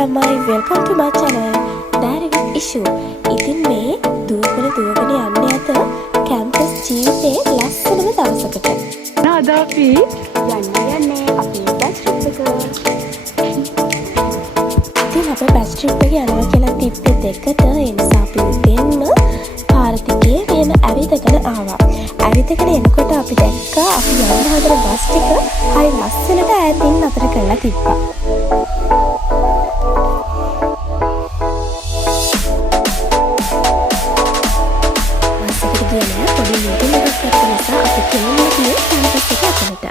ළමයි, welcome to my channel Diary with Ishu. ඉතින් මේ දුවගෙන යන්නේ අත කැම්පස් ජීවිතේ ලස්සනම දවසකට. අද අපි යන්නේ අපේ බස් ට්‍රිප් එක. ඉතින් අපේ බස් ට්‍රිප් එක යනවා කියලා තිබ්බේ දෙකට. ඒ නිසා අපි උදේන්ම පාරතිකේ මෙහෙම ඇවිදගෙන ආවා. ඇවිදගෙන එනකොට අපි දැක්කා අපි යන්න හදන බස් ටික හරි ලස්සනට ඈතින් අතර කරලා තිබ්බා. පොඩි මීටින් එකක් ගත්ත නිසා අපි කෙලින්ම ගියේ කැම්පස් එක ඇතුළට.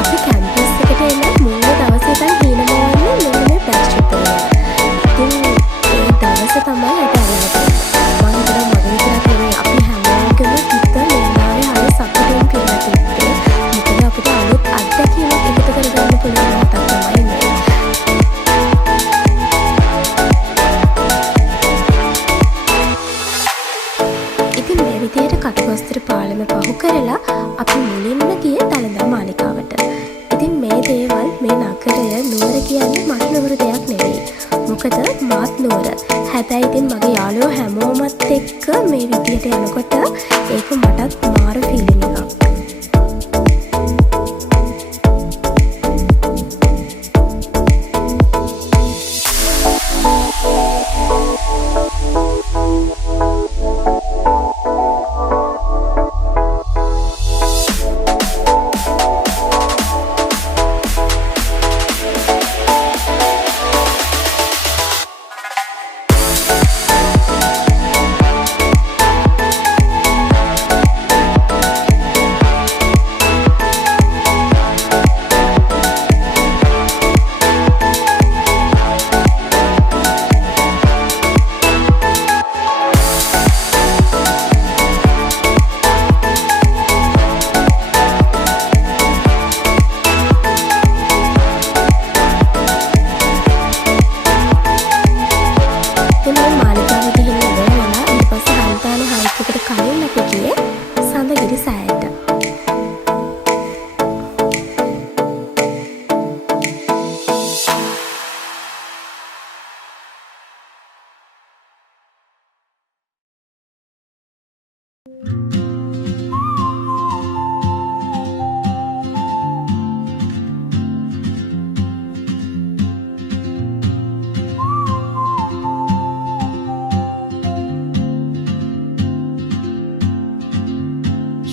අපි කැම්පස් එකට එන මුල් දවසේ ඉඳන් හීනමවන්නේ මෙන්න මේ බස් ට්‍රිප් එක. ඉතින් ඒ දවසේ තමයි අපි අරගෙන මම හිතනවා මගේ විතරක් නෙමෙයි අපි හැමෝගෙම හිත මෙන්නාවේ හරි සතුටින් පිරලා තිබ්බේ. මොකද අපිට අලුත් අත්දැකීමක් එකතු කරගන්න පුළුවන් මතක් තමයි මේ. ඉතින් මේ විදියට කටුවස්තර පාලම පහු කරලා අපි මුලින්ම ගියේ දළදා මාලිගාවට. ඉතින් මේ දේවල් මේ නගරය නුවර කියන්නේ මට නුවර දෙයක් නෙවෙයි. මොකද මාත් නුවර. හැබැයි ඉතින් මගේ යාළුවෝ හැමෝමත් එක්ක මේ විදියට යනකොට ඒක මටත් මාර ෆීලිං එකක්.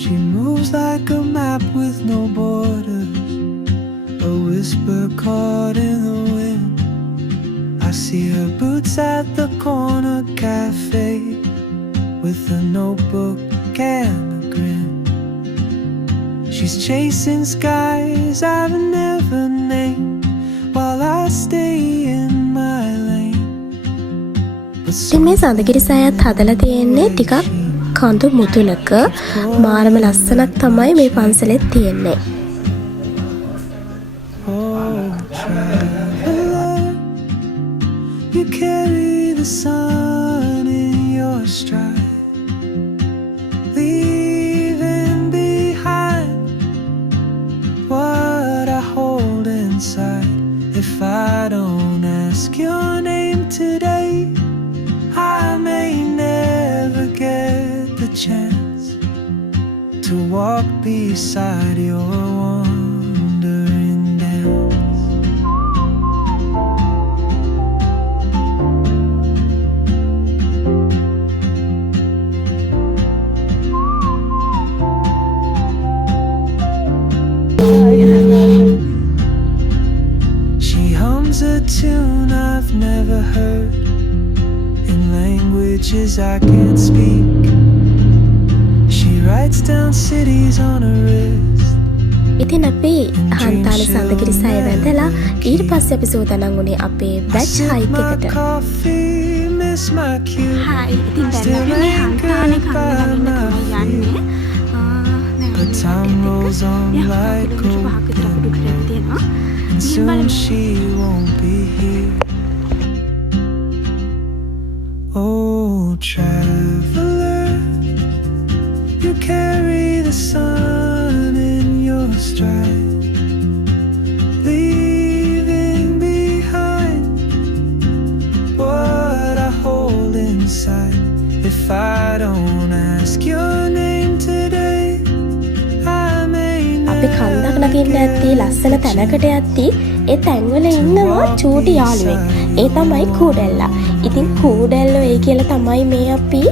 She moves like a map with no borders, a whisper caught in the wind. I see her boots at the corner cafe with a notebook and a grin. She's chasing skies I've never named while I stay in my lane. ඉතින් මේ සඳගිරි සෑයත් හදලා තියෙන්නේ ටිකක් කඳු මුදුනක. මාරම ලස්සනක් තමයි මේ පන්සලෙත් තියෙන්නේ. Oh, traveler, you carry the sun in your stride, leaving behind what I hold inside. If I don't ask your name today, I may never get the chance to walk beside your wandering dance. She hums a tune I've never heard in languages I can't speak. She writes down cities on her wrist. ඉතින් අපි හන්තාලේ සඳගිරි සෑය වැඳලා ඊට පස්සේ අපි සූදානම් වුණේ අපේ බැච් හයික් එකට. හායි ඉතින් දැන් අපි මේ හන්තාලේ කන්දගන්න තමයි යන්නේ. But time rolls on like පහක් විතර කුඩු කරලා තියෙනවා. and soon she won't be here. Oh, traveler, carry the sun in your stride, leaving behind what I hold inside. If I don't ask your name today, I may අපි කන්දක් නගින්න ඇත්ති ලස්සන තැනකට යද්දී ඒ තැන්වල ඉන්නවා චූටි යාළුවෙක්. ඒ තමයි කූඩැල්ලා. ඉතින් කූඩැල්ලෝ ඒ කියලා තමයි මේ අපි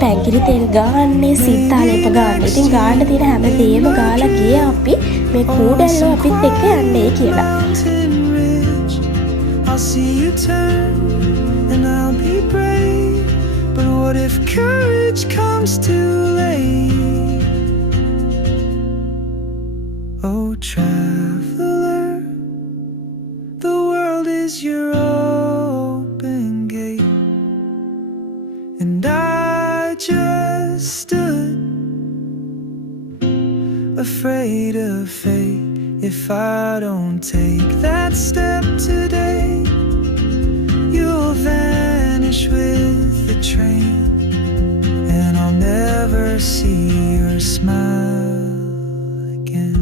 පැංගිරි තෙල් ගාන්නේ, සීතාලේප ගාන්නේ. ඉතින් ගාන්න තියෙන හැම දේම ගාලා ගියේ අපි මේ කූඩැල්ලෝ අපිත් එක්ක යන්නේ කියලා. mountain ridge. I'll see you turn and I'll be brave. But what if courage comes too late? Oh, traveler, the world is your open gate, and I just stood afraid of fate. If I don't take that step today, you'll vanish with the train, and I'll never see your smile again.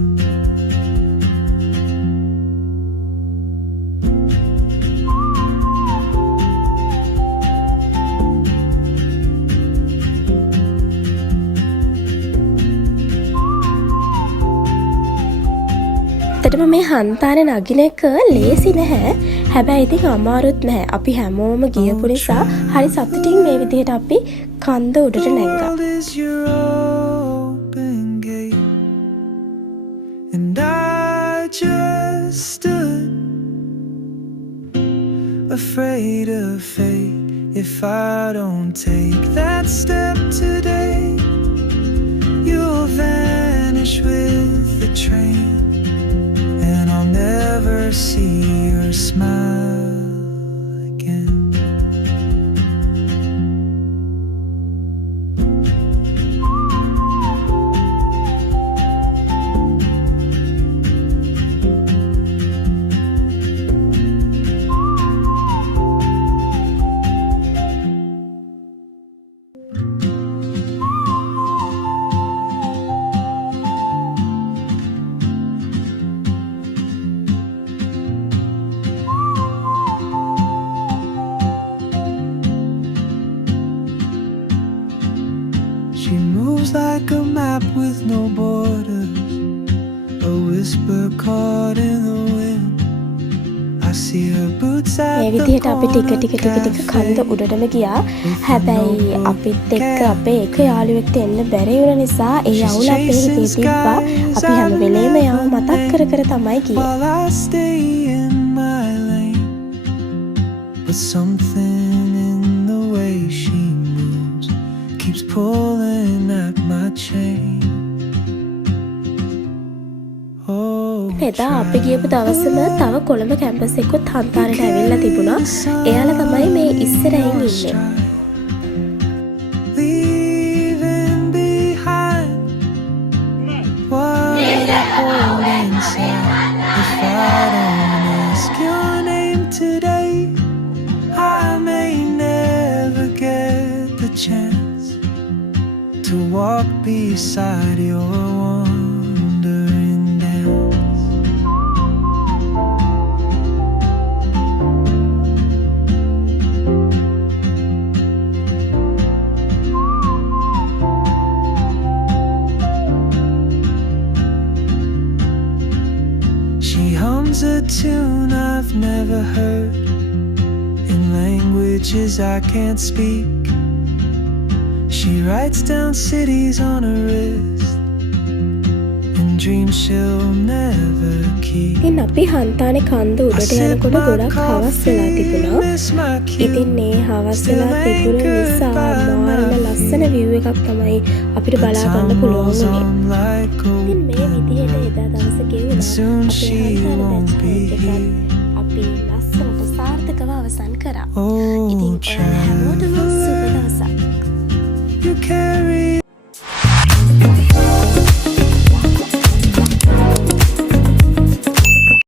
ඇත්තටම මේ හන්තානේ නගින එක ලේසි නැහැ. හැබැයි ඉතින් අමාරුත් නැහැ. අපි හැමෝම ගියපු නිසා හරි සතුටින් මේ විදිහට අපි කන්ද උඩට නැංගා. The world is your open gate, and I just stood afraid of fate. If I don't take that step today, you'll vanish with the train, and I'll never see your smile again. She moves like a map with no borders, a whisper caught in the wind. I see her boots at මේ the විදිහට අපි ටික corner ටික ටික ටික කන්ද cafe. උඩටම ගියා. හැබැයි අපිත් එක්ක අපේ එක යාළුවෙක්ට එන්න බැරි වුණ නිසා ඒ යවුල අපේ හිතේ තිබ්බා. අපි හැම වෙලේම යව මතක් කර කර තමයි ගියේ. While I stay in my lane, but something in the way she moves keeps pulling at my chain. Oh, එදා අපි ගියපු දවසම තව කොළඹ කැම්පස් එකකුත් හන්තාරට ඇවිල්ලා තිබුණා. එයාලා තමයි මේ ඉස්සරහින් ඉන්නේ. leaving behind what I hold inside. If I don't ask your name today, I may never get the chance to walk beside your wandering dance. She hums a tune I've never heard in languages I can't speak. She writes down cities on her wrist and dreams she'll never keep. ඉතින් අපි හන්තානේ කන්ද I උඩට sip යනකොට my ගොඩක් හවස් වෙලා coffee, තිබුණා. miss my cue. ඉතින් මේ හවස් වෙලා තිබුණ නිසා මාරම ලස්සන view එකක් තමයි අපිට බලා ගන්න පුළුවන් වුණේ. on like gold. ඉතින් මේ විදිහට එදා දවසේ ගෙවුණා. Soon අපේ she හන්තානේ won't be දැක්ක here. එකත් අපි ලස්සනට සාර්ථකව අවසන් කරා. Oh, ඉතින් ඔයාලා හැමෝටම සුබ දවසක්. you carry